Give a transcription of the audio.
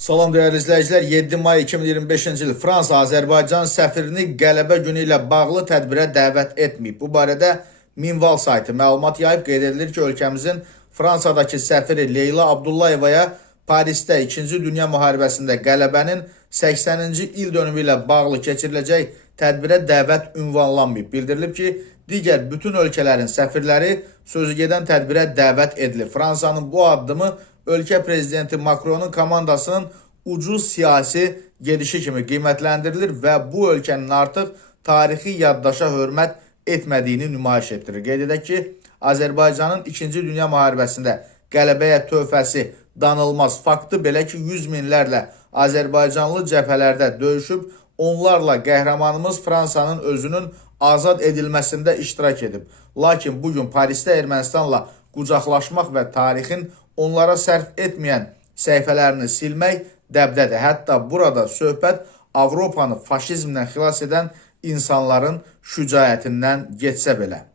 Salam değerli izləyicilər, 7 may 2025-ci il Fransa Azərbaycan səfirini qələbə günü ilə bağlı tədbirə dəvət etməyib. Bu barədə Minval saytı məlumat yayıb. Qeyd edilir ki, ölkəmizin Fransadakı səfiri Leyla Abdullayevaya Parisdə 2-ci Dünya müharibəsində qələbənin 80-ci il dönümü ilə bağlı keçiriləcək tədbirə dəvət ünvanlanmayıb. Bildirilib ki, digər bütün ölkələrin səfirləri sözügedən tədbirə dəvət edilir. Fransanın bu addımı ölkə prezidenti Macron'un komandasının ucuz siyasi gedişi kimi qiymətləndirilir və bu ölkənin artıq tarixi yaddaşa hörmət etmədiyini nümayiş etdirir. Qeyd edək ki, Azərbaycanın 2-ci Dünya müharibəsində qələbəyə töhfəsi danılmaz. Faktı belə ki, 100 minlərlə Azərbaycanlı cəbhələrdə döyüşüb, onlarla qəhrəmanımız Fransanın özünün azad edilməsində iştirak edib. Lakin bugün Parisdə Ermənistanla qucaqlaşmaq və tarixin onlara sərf etməyən səhifələrini silmək dəbdədir. Hətta burada söhbət Avropanı faşizmdən xilas edən insanların şücaətindən getsə belə.